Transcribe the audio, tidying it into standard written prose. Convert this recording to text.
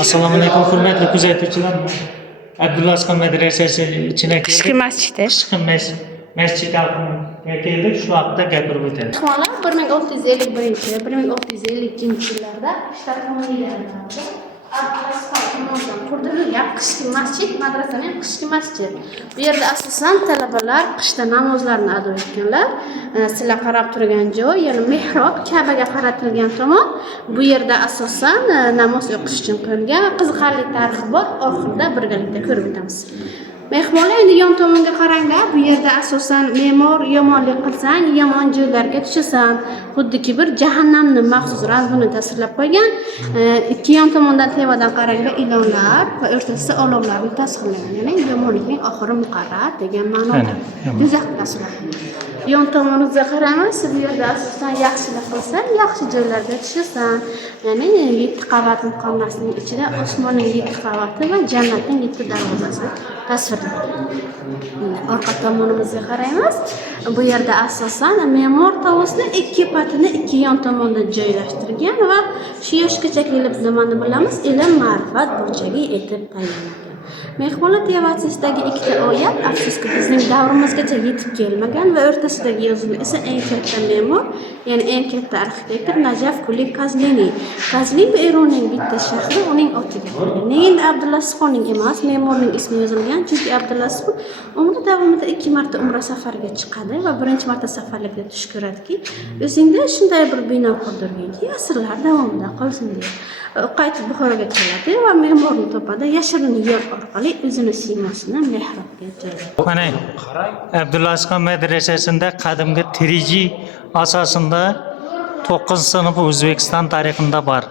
Assalomu alaykum hurmatli kuzatuvchilar. Abdulla Asqar madrasasi ichida Qishki masjidi. masjid haqida keldik. Shu haqida gapirib o'tamiz. Mehmonlar 1651-1652 yillarda ishlar tomonidan qurdirilgan qishki masjid, madrasaning qishki masjid. Bu yerda asosan talabalar qishda namozlarni ado etganlar. Sizlar qarab turgan joy, ya'ni mehrob Ka'baga qaratilgan tomon. Bu yerda asosan namoz o'qish uchun qo'yilgan va qiziqarli tarixi bor. Oxirida birgalikda ko'rib o'tamiz. Mehmonlar endi yon tomonga qaranglar. Bu yerda asosan me'mor yomonlik qilsang, yomon joylarga tushasan. Xuddiki bir jahannamni maxsus razmini tasvirlab qo'ygan. Ikki yon tomondan tevadan qaranglar, ilonlar va o'rtasida olovlarni tasvirlagan. Ya'ni yomonlikning oxiri muqarrar degan ma'noda. Go'zal tasvirlangan. Yon tomoningizga qaraymiz. Bu yerda asosan yaxshilik qilsang, yaxshi joylarga tushasan. Ya'ni 7 qavat muqammasining ichida osmonning 7 qavati va jannatning 7 darvozasi tasvirlangan. Orqa tomonimizga qaraymiz. Bu yerda asosan me'mor tovusni ikki patini ikki yon tomonda joylashtirgan va shu yoshgacha kelib nimani bilamiz? Ilm ma'rifat burchagi etib tayyorlangan. Mehmonlar tevasidagi ikkita oyat afsuski bizning davrimizgacha yetib kelmagan va o'rtasidagi yozuv esa eng katta me'mor, ya'ni eng katta arxitektor Najaf Quli Qazvini. Qazvin bu Eronning bitta shahri, uning otiga qo'yilgan. Nega Abdulla Sixonning emas, me'morning ismi yozilgan? Chunki Abdulla Sixon umri davomida 2 marta umra safariga chiqadi va birinchi marta safarlikda tush ko'radiki, o'zingda shunday bir bino qurdirganki, asrlar davomida qolsin deya. Qaytib Buxoroga keladi va me'morni topadi, yashirin yo'l orqali o'zini siymosini mehrobga joylaydi. Mana Abdulla Asqar madrasasida qadimgi Tiriji asosida 9 sinf O'zbekiston tarixida bor.